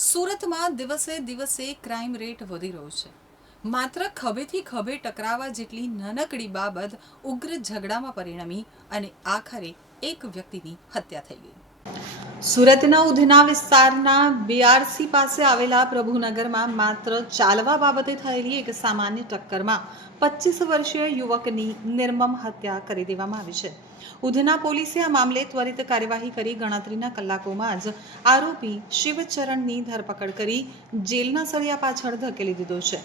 સુરતમાં દિવસે દિવસે ક્રાઇમ રેટ વધી રહ્યો છે. માત્ર ખભેથી ખભે ટકરાવા જેટલી નાનકડી બાબત ઉગ્ર ઝઘડામાં પરિણમી અને આખરે એક વ્યક્તિની હત્યા થઈ ગઈ. સુરતના ઉધના વિસ્તારના બીઆરસી પાસે આવેલા પ્રભુનગરમાં માત્ર ચાલવા બાબતે થયેલી એક સામાન્ય ટક્કરમાં 25 વર્ષીય યુવકની નિર્મમ હત્યા કરી દેવામાં આવી છે. ઉધના પોલીસે આ મામલે ત્વરિત કાર્યવાહી કરી ગણતરીના કલાકોમાં જ આરોપી શિવચરણની ધરપકડ કરી જેલના સળિયા પાછળ ધકેલી દીધો છે.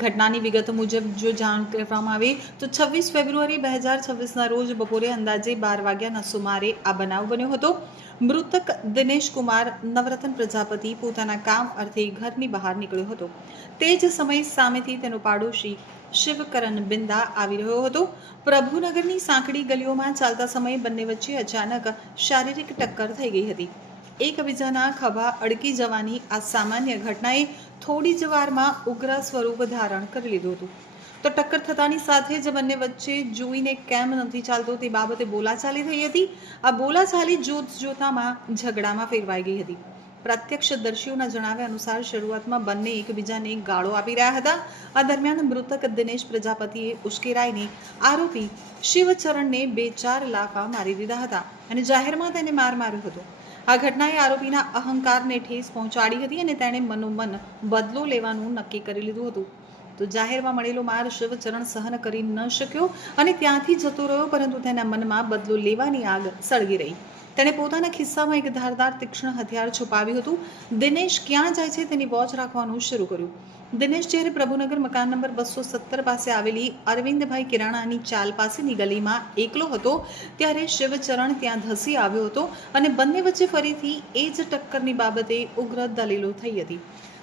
ઘટનાની વિગત મુજબ જો જાણ કરવામાં આવે તો 26 ફેબ્રુઆરી 2026ના રોજ બપોરે અંદાજે 12 વાગ્યાના સુમારે આ બનાવ બન્યો હતો. મૃતક દિનેશ કુમાર નવરત્ન પ્રજાપતિ પોતાના કામ અર્થે ઘરની બહાર નીકળ્યો હતો. તે જ સમયે સામેથી તેનો પાડોશી શિવકરણ બિંદા આવી રહ્યો હતો. પ્રભુનગરની સાંકડી ગલીઓમાં ચાલતા સમયે બંને વચ્ચે અચાનક શારીરિક ટક્કર થઈ ગઈ હતી. એકબીજાના ખભા અડકી જવાની આ સામાન્ય ઘટનાએ થોડી જ વારમાં ઉગ્ર સ્વરૂપ ધારણ કરી લીધું હતું. તો ટક્કર થતાની સાથે જ બંને વચ્ચે જોઈને કેમ નથી ચાલતો તે બાબતે બોલાચાલી થઈ હતી. આ બોલાચાલી જોતજોતામાં ઝઘડામાં ફેરવાઈ ગઈ હતી. પ્રત્યક્ષદર્શીઓના જણાવ્યા અનુસાર શરૂઆતમાં બંને એકબીજાને ગાળો આપી રહ્યા હતા. આ દરમિયાન મૃતક દિનેશ પ્રજાપતિએ ઉશ્કેરાઈને આરોપી શિવચરણને 2-4 લાફા મારી દીધા હતા અને જાહેરમાં તેને માર માર્યો હતો. આ ઘટનાએ આરોપીના અહંકારને ઠેસ પહોંચાડી હતી અને તેણે મનોમન બદલો લેવાનું નક્કી કરી લીધું હતું. તો જાહેરમાં મળેલો માર શિવચરણ સહન કરી ન શક્યો અને ત્યાંથી જતો રહ્યો, પરંતુ તેના મનમાં બદલો લેવાની આગ સળગી રહી. તેણે પોતાના ખિસ્સામાં એક ધારદાર તીક્ષ્ણ હથિયાર છુપાવ્યું હતું. દિનેશ ક્યાં જાય છે તેની વોચ રાખવાનું શરૂ કર્યું. દિનેશ જ્યારે પ્રભુનગર મકાન નંબર 217 પાસે આવેલી અરવિંદભાઈ કિરાણાની ચાલ પાસેની ગલીમાં એકલો હતો ત્યારે શિવચરણ ત્યાં ધસી આવ્યો હતો અને બંને વચ્ચે ફરીથી એ જ ટક્કરની બાબતે ઉગ્ર દલીલો થઈ હતી.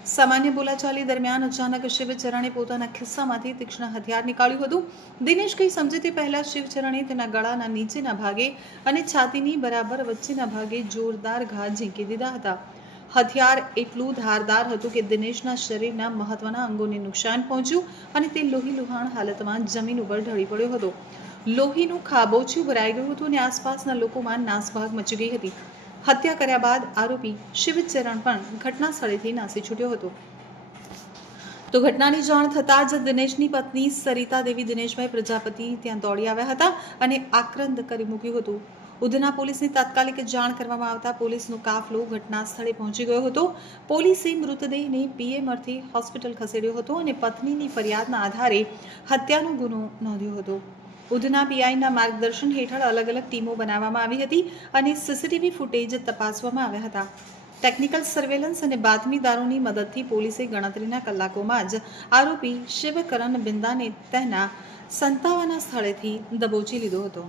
સામાન્ય બોલાચાલી દરમિયાન અચાનક શિવચરણે પોતાના ખિસ્સામાંથી તીક્ષ્ણ હથિયાર નીકાળ્યું હતું. દિનેશ કંઈ સમજે તે પહેલા શિવચરણે તેના ગળાના નીચેના ભાગે અને છાતીની બરાબર વચ્ચેના ભાગે જોરદાર ઘા ઝીંકી દીધા હતા. હથિયાર એટલું ધારદાર હતું કે દિનેશના શરીરના મહત્વના અંગોને નુકસાન પહોંચ્યું અને તે લોહીલુહાણ હાલતમાં જમીન ઉપર ઢળી પડ્યો હતો. લોહીનું ખાબોચિયું ભરાઈ ગયું હતું અને આસપાસના લોકોમાં નાસભાગ મચી ગઈ હતી. હત્યા કર્યા બાદ આરોપી શિવચરણ પણ ઘટના સ્થળેથી નાસી છૂટ્યો હતો. તો ઘટનાની જાણ થતાં જ દિનેશની પત્ની સરિતા દેવી દિનેશભાઈ પ્રજાપતિ ત્યાં દોડી આવ્યા હતા અને આક્રંદ કરી મૂક્યું હતું. ઉધના પોલીસની તાત્કાલિક જાણ કરવામાં આવતા પોલીસનો કાફલો ઘટના સ્થળે પહોંચી ગયો હતો. પોલીસે મૃતદેહને પીએમ અર્થે હોસ્પિટલ ખસેડ્યો હતો અને પત્નીની ફરિયાદના આધારે હત્યાનો ગુનો નોંધ્યો હતો. ઉધના પીઆઈના માર્ગદર્શન હેઠળ અલગ અલગ ટીમો બનાવવામાં આવી હતી અને સીસીટીવી ફૂટેજ તપાસવામાં આવ્યા હતા. ટેકનિકલ સર્વેલન્સ અને બાતમીદારોની મદદથી પોલીસે ગણતરીના કલાકોમાં જ આરોપી શિવકરણ બિંદાને તેના સંતાવાના સ્થળેથી દબોચી લીધો હતો.